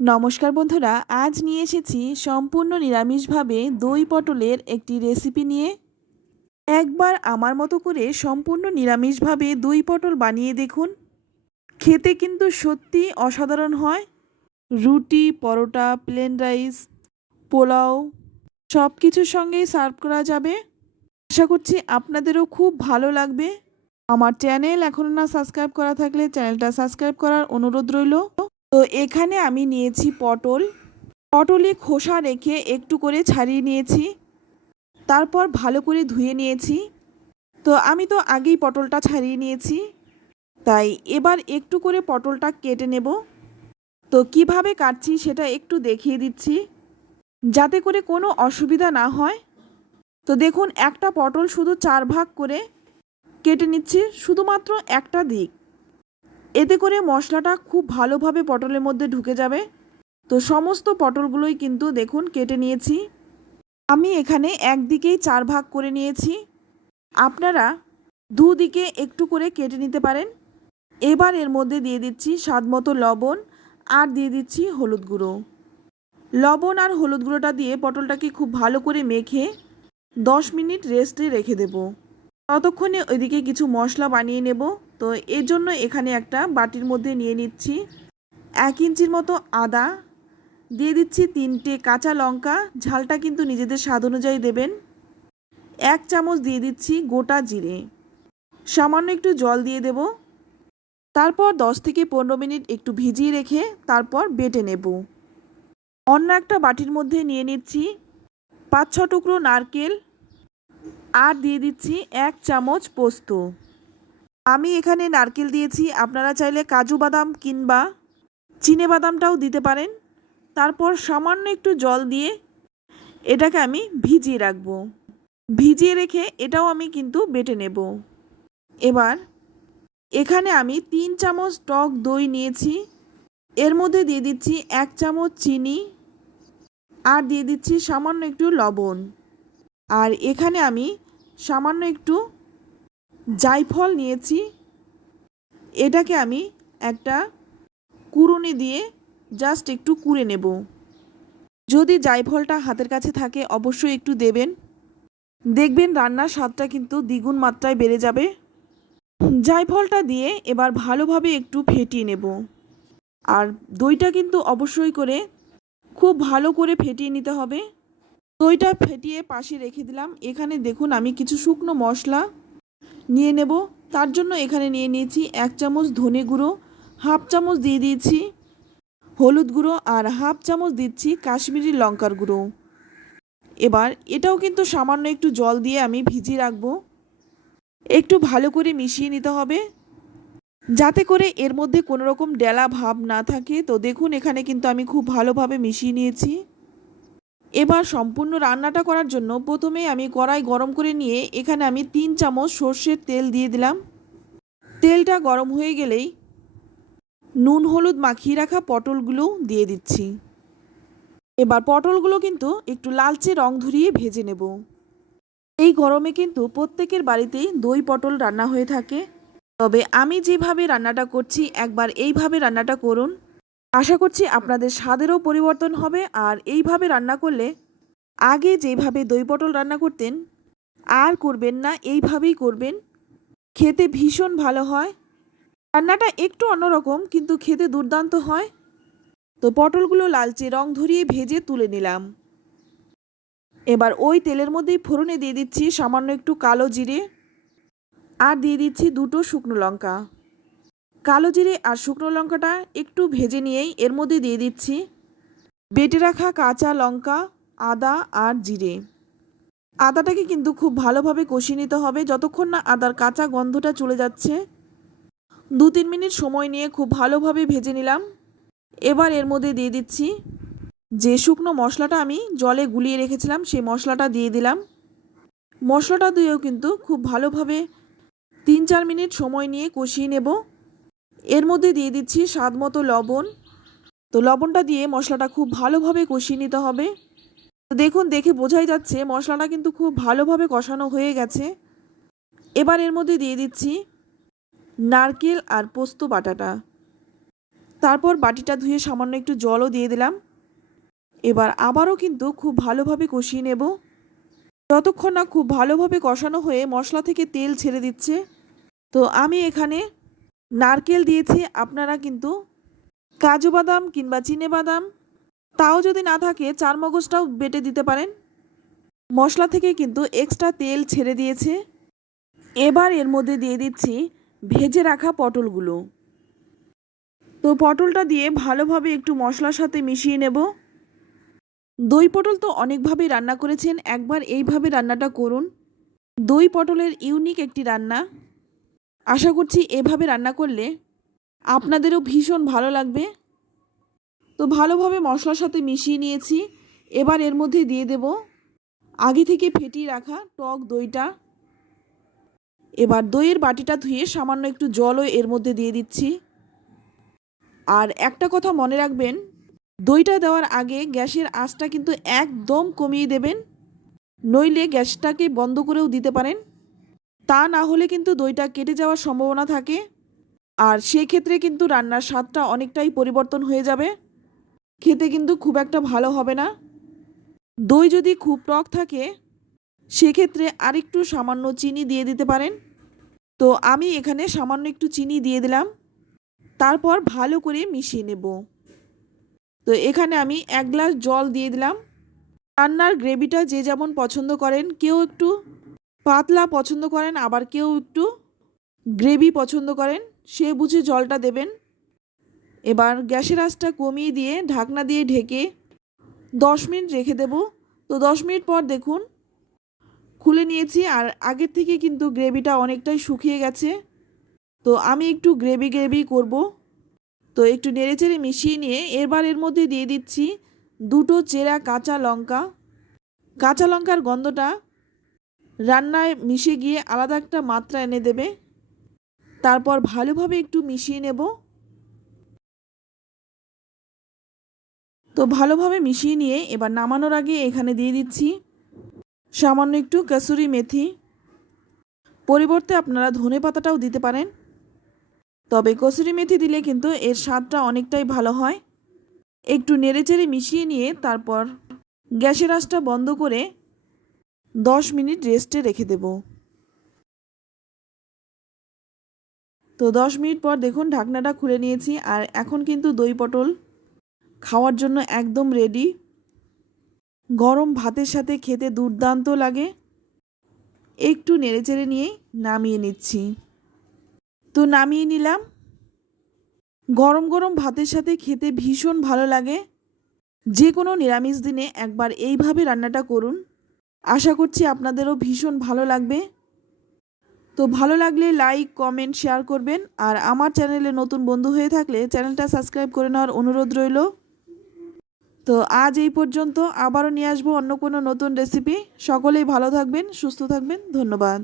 নমস্কার বন্ধুরা, আজ নিয়ে এসেছি সম্পূর্ণ নিরামিষভাবে দই পটলের একটি রেসিপি নিয়ে। একবার আমার মতো করে সম্পূর্ণ নিরামিষভাবে দই পটল বানিয়ে দেখুন। খেতে কিন্তু সত্যি অসাধারণ হয়। রুটি, পরোটা প্লেন রাইস পোলাও সব কিছুর সঙ্গেই সার্ভ করা যাবে। আশা করছি আপনাদেরও খুব ভালো লাগবে। আমার চ্যানেল এখনও না সাবস্ক্রাইব করা থাকলে চ্যানেলটা সাবস্ক্রাইব করার অনুরোধ রইল। তো এখানে আমি নিয়েছি পটল। পটলে খোসা রেখে একটু করে ছাড়িয়ে নিয়েছি। তারপর ভালো করে ধুয়ে নিয়েছি। তো আমি তো আগেই পটলটা ছাড়িয়ে নিয়েছি। তাই এবার একটু করে পটলটা কেটে নেব। তো কীভাবে কাটছি সেটা একটু দেখিয়ে দিচ্ছি। যাতে করে কোনো অসুবিধা না হয়। তো দেখুন, একটা পটল শুধু চার ভাগ করে কেটে নিচ্ছি। শুধুমাত্র একটা দিক। এতে করে মশলাটা খুব ভালোভাবে পটলের মধ্যে ঢুকে যাবে। তো সমস্ত পটলগুলোই কিন্তু দেখুন কেটে নিয়েছি। আমি এখানে একদিকেই চার ভাগ করে নিয়েছি। আপনারা দুদিকে একটু করে কেটে নিতে পারেন। এবার এর মধ্যে দিয়ে দিচ্ছি স্বাদ মতো লবণ আর দিয়ে দিচ্ছি হলুদ গুঁড়ো। লবণ আর হলুদ গুঁড়োটা দিয়ে পটলটাকে খুব ভালো করে মেখে দশ মিনিট রেস্টে রেখে দেবো। ততক্ষণে ওইদিকে কিছু মশলা বানিয়ে নেব। তো এর জন্য এখানে একটা বাটির মধ্যে নিয়ে নিচ্ছি এক ইঞ্চির মতো আদা। দিয়ে দিচ্ছি তিনটে কাঁচা লঙ্কা। ঝালটা কিন্তু নিজেদের স্বাদ অনুযায়ী দেবেন। এক চামচ দিয়ে দিচ্ছি গোটা জিরে। সামান্য একটু জল দিয়ে দেব। তারপর দশ থেকে পনেরো মিনিট একটু ভিজিয়ে রেখে তারপর বেটে নেব। অন্য একটা বাটির মধ্যে নিয়ে নিচ্ছি পাঁচ ছ টুকরো নারকেল। আর দিয়ে দিচ্ছি এক চামচ পোস্ত। আমি এখানে নারকেল দিয়েছি, আপনারা চাইলে কাজু বাদাম কিংবা চিনে বাদামটাও দিতে পারেন। তারপর সামান্য একটু জল দিয়ে এটাকে আমি ভিজিয়ে রাখব। ভিজিয়ে রেখে এটাও আমি কিন্তু বেটে নেব। এবার এখানে আমি তিন চামচ টক দই নিয়েছি। এর মধ্যে দিয়ে দিচ্ছি এক চামচ চিনি আর দিয়ে দিচ্ছি সামান্য একটু লবণ। আর এখানে আমি সামান্য একটু জায়ফল নিয়েছি। এটাকে আমি একটা কুড়ুনি দিয়ে জাস্ট একটু কুড়ে নেব। যদি জায়ফলটা হাতের কাছে থাকে, অবশ্যই একটু দেবেন। দেখবেন রান্নার স্বাদটা কিন্তু দ্বিগুণ মাত্রায় বেড়ে যাবে। জায়ফলটা দিয়ে এবার ভালোভাবে একটু ফেটিয়ে নেব। আর দইটা কিন্তু অবশ্যই করে খুব ভালো করে ফেটিয়ে নিতে হবে। দইটা ফেটিয়ে পাশে রেখে দিলাম। এখানে দেখুন আমি কিছু শুকনো মশলা নিয়ে নেব। তার জন্য এখানে নিয়ে নিয়েছি এক চামচ ধনে গুঁড়ো, হাফ চামচ দিয়ে দিয়েছি হলুদ গুঁড়ো আর হাফ চামচ দিচ্ছি কাশ্মীরি লঙ্কার গুঁড়ো। এবার এটাও কিন্তু সামান্য একটু জল দিয়ে আমি ভিজিয়ে রাখব। একটু ভালো করে মিশিয়ে নিতে হবে। যাতে করে এর মধ্যে কোনো রকম ডেলা ভাব না থাকে। তো দেখুন, এখানে কিন্তু আমি খুব ভালোভাবে মিশিয়ে নিয়েছি। এবার সম্পূর্ণ রান্নাটা করার জন্য প্রথমে আমি কড়াই গরম করে নিয়ে এখানে আমি তিন চামচ সর্ষের তেল দিয়ে দিলাম। তেলটা গরম হয়ে গেলেই নুন হলুদ মাখিয়ে রাখা পটলগুলো দিয়ে দিচ্ছি। এবার পটলগুলো কিন্তু একটু লালচে রং ধরিয়ে ভেজে নেব। এই গরমে কিন্তু প্রত্যেকের বাড়িতেই দই পটল রান্না হয়ে থাকে। তবে আমি যেভাবে রান্নাটা করছি একবার এইভাবে রান্নাটা করুন। আশা করছি আপনাদের স্বাদেরও পরিবর্তন হবে, আর এইভাবে রান্না করলে, আগে যেভাবে দই পটল রান্না করতেন, আর করবেন না, এইভাবেই করবেন। খেতে ভীষণ ভালো হয়। রান্নাটা একটু অন্যরকম, কিন্তু খেতে দুর্দান্ত হয়। তো পটলগুলো লালচে রং ধরিয়ে ভেজে তুলে নিলাম। এবার ওই তেলের মধ্যেই ফোড়নে দিয়ে দিচ্ছি সামান্য একটু কালো জিরে, আর দিয়ে দিচ্ছি দুটো শুকনো লঙ্কা। কালো জিরে আর শুকনো লঙ্কাটা একটু ভেজে নিয়েই এর মধ্যে দিয়ে দিচ্ছি। বেটে রাখা কাঁচা লঙ্কা, আদা আর জিরে। আদাটাকে কিন্তু খুব ভালোভাবে কষিয়ে নিতে হবে যতক্ষণ না আদার কাঁচা গন্ধটা চলে যাচ্ছে। দু তিন মিনিট সময় নিয়ে খুব ভালোভাবে ভেজে নিলাম। এবার এর মধ্যে দিয়ে দিচ্ছি যে শুকনো মশলাটা আমি জলে গুলিয়ে রেখেছিলাম সেই মশলাটা দিয়ে দিলাম। মশলাটা দিয়েও কিন্তু খুব ভালোভাবে তিন চার মিনিট সময় নিয়ে কষিয়ে নেব। এর মধ্যে দিয়ে দিচ্ছি স্বাদ মতো লবণ। তো লবণটা দিয়ে মশলাটা খুব ভালোভাবে কষিয়ে নিতে হবে। দেখুন, দেখে বোঝাই যাচ্ছে মশলাটা কিন্তু খুব ভালোভাবে কষানো হয়ে গেছে। এবার এর মধ্যে দিয়ে দিচ্ছি নারকেল আর পোস্ত বাটাটা। তারপর বাটিটা ধুয়ে সামান্য একটু জলও দিয়ে দিলাম। এবার আবারও কিন্তু খুব ভালোভাবে কষিয়ে নেব। যতক্ষণ না খুব ভালোভাবে কষানো হয়ে মশলা থেকে তেল ছেড়ে দিচ্ছে, তো আমি এখানে নারকেল দিয়েছি, আপনারা কিন্তু কাজু বাদাম কিংবা চিনে বাদাম, তাও যদি না থাকে চার মগজটাও বেটে দিতে পারেন। মশলা থেকে কিন্তু এক্সট্রা তেল ছেড়ে দিয়েছে। এবার এর মধ্যে দিয়ে দিচ্ছি ভেজে রাখা পটলগুলো। তো পটলটা দিয়ে ভালোভাবে একটু মশলার সাথে মিশিয়ে নেব। দই পটল তো অনেকভাবেই রান্না করেছেন, একবার এইভাবে রান্নাটা করুন। দই পটলের ইউনিক একটি রান্না। আশা করছি এভাবে রান্না করলে আপনাদেরও ভীষণ ভালো লাগবে। তো ভালোভাবে মশলার সাথে মিশিয়ে নিয়েছি। এবার এর মধ্যে দিয়ে দেব আগে থেকে ফেটিয়ে রাখা টক দইটা। এবার দইয়ের বাটিটা ধুয়ে সামান্য একটু জলও এর মধ্যে দিয়ে দিচ্ছি। আর একটা কথা মনে রাখবেন, দইটা দেওয়ার আগে গ্যাসের আঁচটা কিন্তু একদম কমিয়ে দেবেন। নইলে গ্যাসটাকে বন্ধ করেও দিতে পারেন। তা না হলে কিন্তু দইটা কেটে যাওয়ার সম্ভাবনা থাকে। আর সেক্ষেত্রে কিন্তু রান্নার স্বাদটা অনেকটাই পরিবর্তন হয়ে যাবে। খেতে কিন্তু খুব একটা ভালো হবে না। দই যদি খুব টক থাকে, সেক্ষেত্রে আরেকটু সামান্য চিনি দিয়ে দিতে পারেন। তো আমি এখানে সামান্য একটু চিনি দিয়ে দিলাম। তারপর ভালো করে মিশিয়ে নেব। তো এখানে আমি এক গ্লাস জল দিয়ে দিলাম। রান্নার গ্রেভিটা যে যেমন পছন্দ করেন, কেউ একটু পাতলা পছন্দ করেন, আবার কেউ একটু গ্রেভি পছন্দ করেন, সে বুঝে জলটা দেবেন। এবার গ্যাসের আঁচটা কমিয়ে দিয়ে ঢাকনা দিয়ে ঢেকে দশ মিনিট রেখে দেব। তো দশ মিনিট পর দেখুন, খুলে নিয়েছি আর আগের থেকে কিন্তু গ্রেভিটা অনেকটাই শুকিয়ে গেছে। তো আমি একটু গ্রেভি গ্রেভি করব। তো একটু নেড়েচেড়ে মিশিয়ে নিয়ে এবার এর মধ্যে দিয়ে দিচ্ছি দুটো চেরা কাঁচা লঙ্কা। কাঁচা লঙ্কার গন্ধটা রান্নায় মিশে গিয়ে আলাদা একটা মাত্রা এনে দেবে। তারপর ভালোভাবে একটু মিশিয়ে নেব। তো ভালোভাবে মিশিয়ে নিয়ে এবার নামানোর আগে এখানে দিয়ে দিচ্ছি সামান্য একটু কাসুরি মেথি। পরিবর্তে আপনারা ধনে পাতাটাও দিতে পারেন। তবে কসুরি মেথি দিলে কিন্তু এর স্বাদটা অনেকটাই ভালো হয়। একটু নেড়েচেড়ে মিশিয়ে নিয়ে তারপর গ্যাসের আঁচটা বন্ধ করে দশ মিনিট রেস্টে রেখে দেব। তো দশ মিনিট পর দেখুন ঢাকনাটা খুলে নিয়েছি আর এখন কিন্তু দই পটল খাওয়ার জন্য একদম রেডি গরম ভাতের সাথে খেতে দুর্দান্ত লাগে। একটু নেড়েচেড়ে নিয়ে নামিয়ে নিচ্ছি। তো নামিয়ে নিলাম। গরম গরম ভাতের সাথে খেতে ভীষণ ভালো লাগে। যে কোনো নিরামিষ দিনে একবার এইভাবে রান্নাটা করুন। আশা করছি আপনাদেরও ভীষণ ভালো লাগবে। তো ভালো লাগলে লাইক, কমেন্ট, শেয়ার করবেন। আর আমার চ্যানেলে নতুন বন্ধু হয়ে থাকলে চ্যানেলটা সাবস্ক্রাইব করে নেওয়ার অনুরোধ রইল। তো আজ এই পর্যন্ত আবারও নিয়ে আসব অন্য কোনো নতুন রেসিপি সকলেই ভালো থাকবেন, সুস্থ থাকবেন। ধন্যবাদ।